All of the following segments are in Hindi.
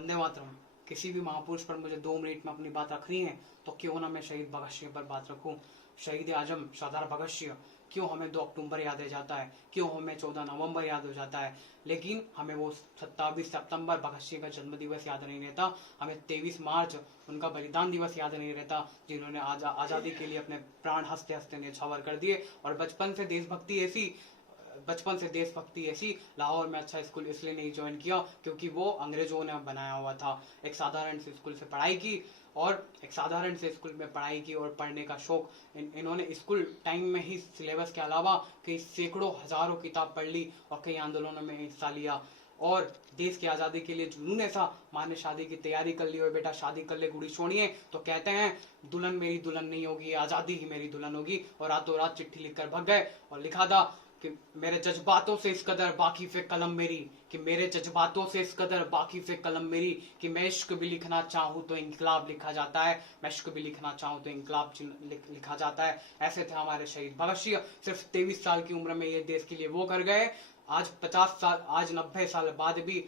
वंदे मातरम। किसी भी महापुरुष पर मुझे 2 मिनट में अपनी बात रखनी है तो क्यों ना मैं शहीद भगत सिंह पर बात रखूं। शहीद आजम सरदार भगत सिंह, क्यों हमें 2 अक्टूबर याद आ जाता है, क्यों हमें 14 नवंबर याद हो जाता है, लेकिन हमें वो 27 सितंबर भगत सिंह का जन्म दिवस याद नहीं रहता। हमें 23 मार्च उनका बलिदान दिवस याद नहीं रहता, जिन्होंने आज़ादी के लिए अपने प्राण हंसते हंसते न्यौछावर कर दिए। और बचपन से देशभक्ति ऐसी लाहौर में अच्छा स्कूल इसलिए नहीं ज्वाइन किया क्योंकि वो अंग्रेजों ने बनाया हुआ था। एक साधारण से स्कूल से पढ़ाई की और एक साधारण से स्कूल में पढ़ाई की और पढ़ने का शौक इन्होंने स्कूल टाइम में ही सिलेबस के अलावा कई सैकड़ों हजारों किताब पढ़ ली और कई आंदोलनों में हिस्सा लिया। और देश की आज़ादी के लिए जुनून ऐसा, माँ ने शादी की तैयारी कर ली और बेटा शादी कर ले गुड़ी छोड़िए तो कहते हैं दुल्हन मेरी दुल्हन नहीं होगी, आज़ादी ही मेरी दुल्हन होगी। और रातों रात चिट्ठी लिखकर भग गए और लिखा था कि मेरे जज्बातों से इस कदर वाकिफ है कलम मेरी, कि मेरे जज्बातों से इस कदर वाकिफ है कलम मेरी, कि मैं इश्क भी लिखना चाहूँ तो इंकलाब लिखा जाता है, मैं इश्क भी लिखना चाहूँ तो इंकलाब लिखा जाता है। ऐसे थे हमारे शहीद भगत सिंह। सिर्फ 23 साल की उम्र में ये देश के लिए वो कर गए। आज 50 साल, आज 90 साल बाद भी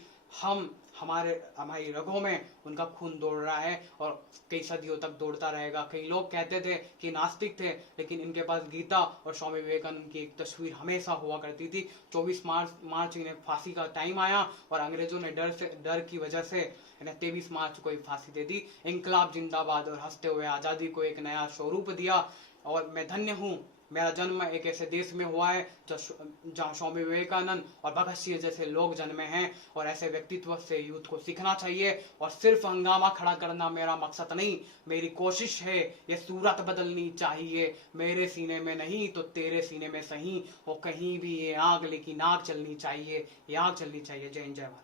हमारी रगों में उनका खून दौड़ रहा है और कई सदियों तक दौड़ता रहेगा। कई लोग कहते थे कि नास्तिक थे, लेकिन इनके पास गीता और स्वामी विवेकानंद की एक तस्वीर हमेशा हुआ करती थी। 24 मार्च इन्हें फांसी का टाइम आया और अंग्रेजों ने डर की वजह से इन्हें 23 मार्च को ही फांसी दे दी। इंकलाब जिंदाबाद और हंसते हुए आज़ादी को एक नया स्वरूप दिया। और मैं धन्य हूँ, मेरा जन्म एक ऐसे देश में हुआ है जहाँ स्वामी विवेकानंद और भगत सिंह जैसे लोग जन्मे हैं। और ऐसे व्यक्तित्व से यूथ को सीखना चाहिए। और सिर्फ हंगामा खड़ा करना मेरा मकसद नहीं, मेरी कोशिश है ये सूरत बदलनी चाहिए। मेरे सीने में नहीं तो तेरे सीने में सही, और कहीं भी ये आग लेकिन आग चलनी चाहिए, ये आग चलनी चाहिए। जय हिंद, जय भारत।